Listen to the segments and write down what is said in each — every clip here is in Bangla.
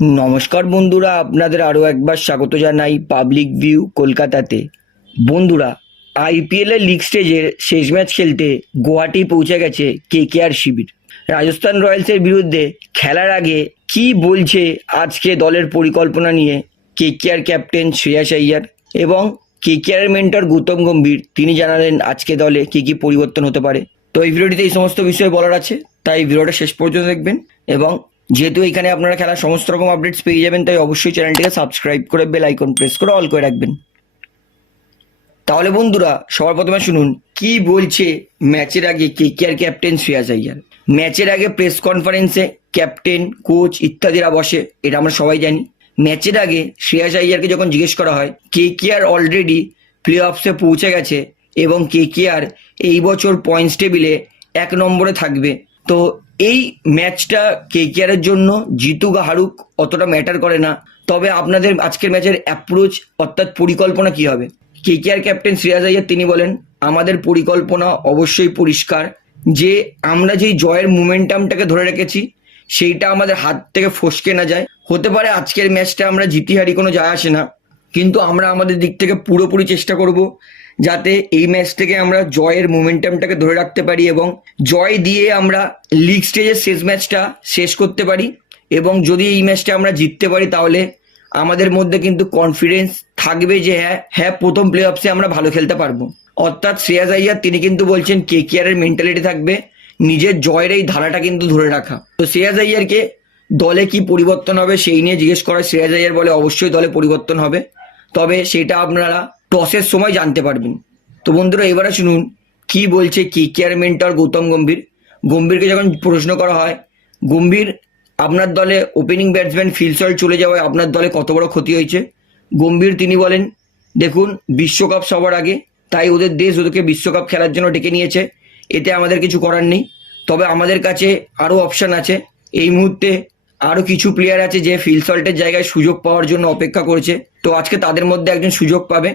নমস্কার বন্ধুরা, আপনাদের আরও একবার স্বাগত জানাই পাবলিক ভিউ কলকাতাতে। বন্ধুরা আইপিএল এর লিগ স্টেজের শেষ ম্যাচ খেলতে গুয়াহাটি পৌঁছে গেছে কেকেআর শিবির। রাজস্থান রয়্যালসের বিরুদ্ধে খেলার আগে কি বলছে আজকে দলের পরিকল্পনা নিয়ে K K R captain Shreyas Iyer এবং কেকেআর মেন্টর গৌতম গম্ভীর, তিনি জানালেন আজকে দলে কি কি পরিবর্তন হতে পারে। তো এই ভিডিওটিতে এই সমস্ত বিষয়ে বলার আছে, তাই ভিডিওটা শেষ পর্যন্ত দেখবেন এবং যেহেতু এখানে আপনারা খেলার সমস্ত রকম আপডেটস পেয়ে যাবেন, তাই অবশ্যই চ্যানেলটিকে সাবস্ক্রাইব করে বেল আইকন প্রেস করে অল করে রাখবেন। তাহলে বন্ধুরা, সবার প্রথমে শুনুন, কি বলছে ম্যাচের আগে K K R captain Shreyas Iyer? ম্যাচের আগে প্রেস কনফারেন্সে ক্যাপ্টেন কোচ ইত্যাদিরা বসে এটা আমরা সবাই জানি। ম্যাচের আগে শ্রেয়াস আইয়ারকে যখন জিজ্ঞেস করা হয় কে কে আর অলরেডি প্লে অফসে পৌঁছে গেছে এবং কে কে আর এই বছর পয়েন্টস টেবিলে এক নম্বরে থাকবে। তো এই ম্যাচটা কে কে আরের জন্য জিতুক হারুক অতটা ম্যাটার করে না। তবে আপনাদের আজকের ম্যাচের অ্যাপ্রোচ অর্থাৎ পরিকল্পনা কি হবে? K K R captain Shreyas Iyer তিনি বলেন, আমাদের পরিকল্পনা অবশ্যই পরিষ্কার। যে আমরা যেই জয়ের মোমেন্টামটাকে ধরে রেখেছি, সেইটা আমাদের হাত থেকে ফসকে না যায়। হতে পারে আজকের ম্যাচটা আমরা জিতি হারি কোনো যায় আসে না। কিন্তু আমরা আমাদের দিক থেকে পুরোপুরি চেষ্টা করব যাতে এই ম্যাচ থেকে আমরা জয়ের মোমেন্টামটাকে ধরে রাখতে পারি এবং জয় দিয়ে আমরা লিগ স্টেজের শেষ ম্যাচটা শেষ করতে পারি এবং যদি এই ম্যাচটা আমরা জিততে পারি তাহলে আমাদের মধ্যে কিন্তু কনফিডেন্স থাকবে যে হ্যাঁ হ্যাঁ প্রথম প্লে অফসে আমরা ভালো খেলতে পারব। অর্থাৎ শ্রেয়াস আইয়ার তিনি কিন্তু বলছেন কে কে এর মেন্টালিটি থাকবে, নিজের জয়ের এই ধারাটা কিন্তু ধরে রাখা। তো শ্রেয়াস আইয়ারকে দলে কি পরিবর্তন হবে সেই নিয়ে জিজ্ঞেস করা শ্রেয়াস আইয়ার বলে অবশ্যই দলে পরিবর্তন হবে। তবে সেটা আপনারা টসের সময় জানতে পারবেন। তো বন্ধুরা, এবারে শুনুন, কি বলছে কে কে আর মেন্টর গৌতম গম্ভীর? গম্ভীরকে যখন প্রশ্ন করা হয়, গম্ভীর, আপনার দলে ওপেনিং ব্যাটসম্যান ফিলসল চলে যাওয়ায় আপনার দলে কত বড় ক্ষতি হয়েছে? গম্ভীর তিনি বলেন, দেখুন, বিশ্বকাপ সবার আগে, তাই ওদের দেশ ওদেরকে বিশ্বকাপ খেলার জন্য ডেকে নিয়েছে। এতে আমাদের কিছু করার নেই। তবে আমাদের কাছে আরও অপশান আছে। এই মুহূর্তে আরও কিছু প্লেয়ার আছে যে ফিলসল্টের জায়গায় সুযোগ পাওয়ার জন্য অপেক্ষা করছে। তো আজকে তাদের মধ্যে একজন সুযোগ পাবে।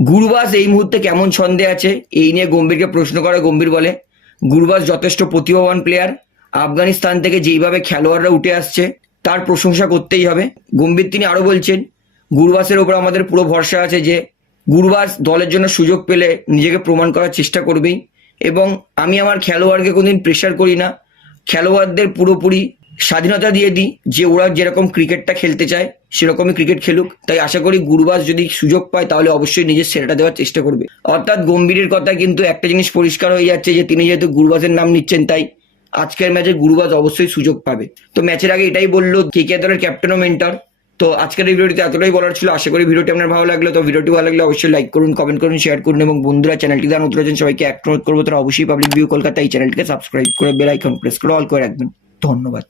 গুরবাস এই মুহূর্তে কেমন ছন্দে আছে? এই নিয়ে গম্ভীরকে প্রশ্ন করে গম্ভীর বলে, গুরবাস যথেষ্ট প্রতিভাবান প্লেয়ার আফগানিস্তান থেকে যেইভাবে খেলোয়াড়রা উঠে আসছে, তার প্রশংসা করতেই হবে। গম্ভীর তিনি আরও বলছেন, গুরুবাসের ওপর আমাদের পুরো ভরসা আছে যে গুরবাস দলের জন্য সুযোগ পেলে নিজেকে প্রমাণ করার চেষ্টা করবেই। এবং আমি আমার খেলোয়াড়কে কোনোদিন প্রেশার করি না। খেলোয়াড়দের পুরোপুরি স্বাধীনতা দিয়ে দিই, যে ওরা যেরকম ক্রিকেটটা খেলতে চায়, সেরকমই ক্রিকেট খেলুক। তাই আশা করি গুরুবাস যদি সুযোগ পায়, তাহলে অবশ্যই নিজের সেরাটা দেওয়ার চেষ্টা করবে। অর্থাৎ গম্ভীরের কথা কিন্তু একটা জিনিস পরিষ্কার হয়ে যাচ্ছে যে, তিনি যেহেতু গুরুবাসের নাম নিচ্ছেন, তাই আজকের ম্যাচে গুরুবাস অবশ্যই সুযোগ পাবে। তো ম্যাচের আগে এটাই বলল, কে কে দলের ক্যাপ্টেন ও মেন্টার। তো আজকের এই ভিডিওটিতে এতটাই বলার ছিল। আশা করি ভিডিওটি আপনার ভালো লাগল। তো ভিডিওটি ভালো লাগলে অবশ্যই লাইক করুন কমেন্ট করুন শেয়ার করুন এবং বন্ধুরা চ্যানেলটি দান নতুন সবাইকে এক করব। তারা অবশ্যই পাবলিক ভিউ কলকাতা এই চ্যানেলটিকে সাবস্ক্রাইব করে বেল আইকন প্রেস করে অল করে রাখবেন। ধন্যবাদ।